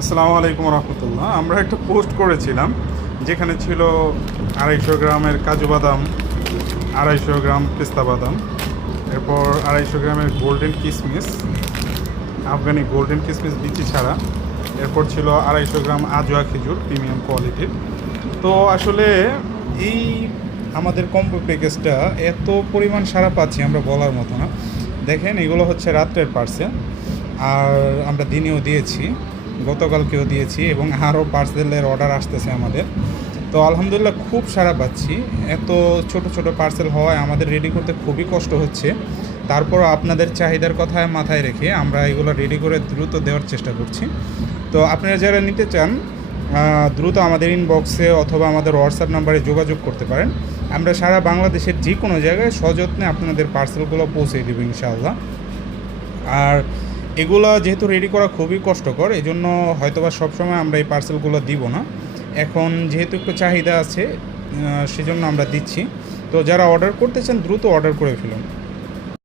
আসসালামু আলাইকুম রহমতুল্লাহ। আমরা একটা পোস্ট করেছিলাম যেখানে ছিল 250 গ্রামের কাজু বাদাম, 250 গ্রাম পেস্তা বাদাম, এরপর 250 গ্রামের গোল্ডেন কিশমিশ, আফগানি গোল্ডেন কিশমিশ বিচি ছাড়া, এরপর ছিল 250 গ্রাম আজোয়া খেজুর প্রিমিয়াম কোয়ালিটির। তো আসলে এই আমাদের কম্বো প্যাকেজটা এত পরিমাণ সাড়া পাচ্ছি আমরা বলার মতো না। দেখেন, এগুলো হচ্ছে রাত্রের পার্সেল, আর আমরা দিনেও দিয়েছি, গতকালকেও দিয়েছি, এবং আরও পার্সেলের অর্ডার আসতেছে আমাদের। তো আলহামদুলিল্লাহ খুব সাড়া পাচ্ছি। এত ছোট ছোট পার্সেল হওয়ায় আমাদের রেডি করতে খুবই কষ্ট হচ্ছে। তারপরও আপনাদের চাহিদার কথা মাথায় রেখে আমরা এগুলো রেডি করে দ্রুত দেওয়ার চেষ্টা করছি। তো আপনারা যারা নিতে চান দ্রুত আমাদের ইনবক্সে অথবা আমাদের হোয়াটসঅ্যাপ নাম্বারে যোগাযোগ করতে পারেন। আমরা সারা বাংলাদেশের যে কোনো জায়গায় সযত্নে আপনাদের পার্সেলগুলো পৌঁছে দেবো ইনশাআল্লাহ। আর এগুলো যেহেতু রেডি করা খুবই কষ্টকর, এই জন্য হয়তোবা সবসময় আমরা এই পার্সেলগুলো দিব না। এখন যেহেতু একটু চাহিদা আছে, সেজন্য আমরা দিচ্ছি। তো যারা অর্ডার করতে চান দ্রুত অর্ডার করে ফেলুন।